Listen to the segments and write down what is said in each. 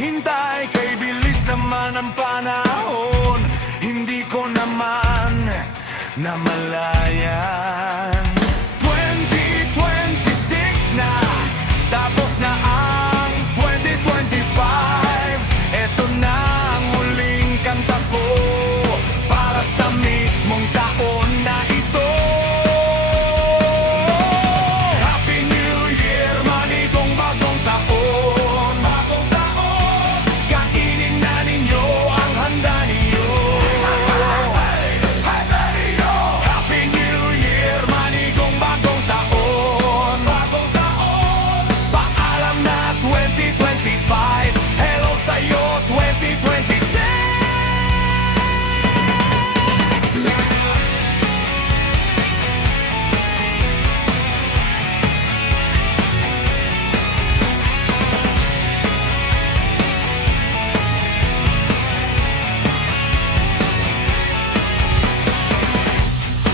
paghintay, kay bilis naman ang panahon. Hindi ko naman namalayan 2026 na, tapos na ang 2025. Eto na ang huling kanta ko para sa mismong taon na ito. Happy New Year, manigong bagong taon. Bagong taon, kainin na ninyo ang handa niyo. Happy New Year, manigong bagong taon. Bagong taon, paalam na 2025. Hello sa'yo 2026.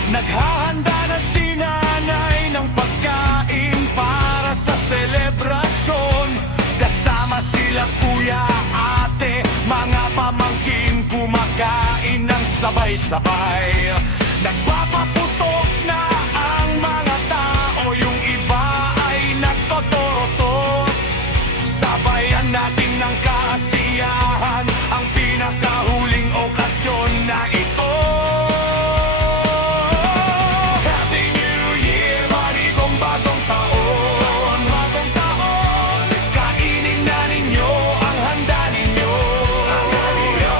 Naghahanda na si nanay ng pagkain para sa selebrasyon. Kasama sila kuya, ate, mga pamangkin, kumakain ng sabay-sabay. Nagpapaputok na ang mga tao, yung iba ay nagtotorotot. Sabayan natin ng kasiyahan ang pinakahuling okasyon na ito. Happy New Year, manigong bagong taon. Bagong taon, kainin na ninyo ang handa ninyo. Handa ninyo,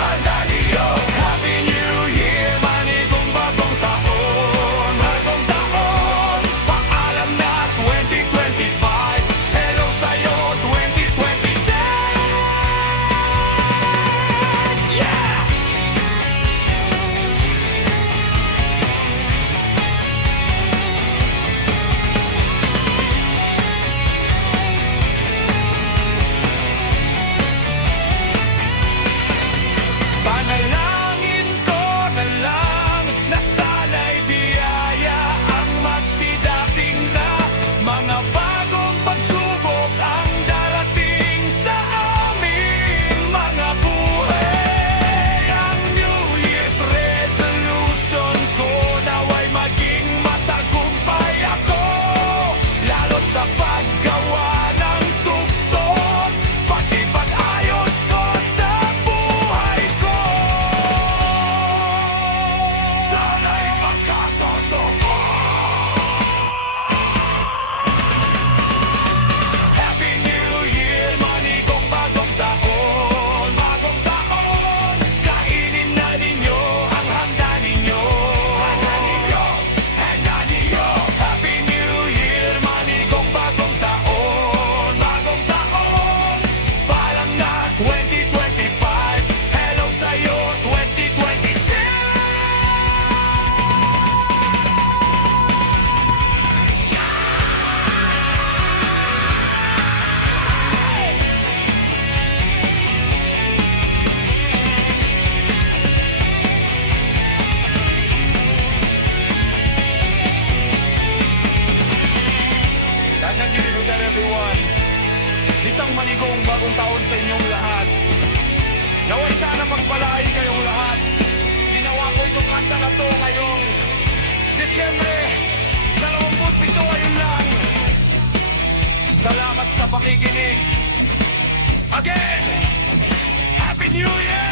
handa ninyo. Happy New Year, manigong bagong taon. Bagong taon, paalam na 2025. Hello sa'yo 2026. Yeah! Panalangin ko na lang na sana'y biyaya ang magsidating na mga bagong pagsubok ang darating sa aming mga buhay. Ang New Year's resolution ko naway maging matagumpay ako, lalo sa paggawa ng tugtog, pati pag-ayos ko sa buhay ko. Sana'y magkatotoo. Happy New Year, manigong bagong taon. Bagong taon, kainin na ninyo ang handa ninyo. Handa ninyo, handa ninyo. Happy New Year, manigong bagong taon. Bagong taon, paalam na 2025. Hello sa'yo 2026. Tandaan niyo din that everyone. Isang manigong bagong taon sa inyong lahat. Naway sana pagpalain kayong lahat. Ginawa ko itong kanta na to ngayong Desyembre 27 ayun lang. Salamat sa pakikinig. Again, Happy New Year!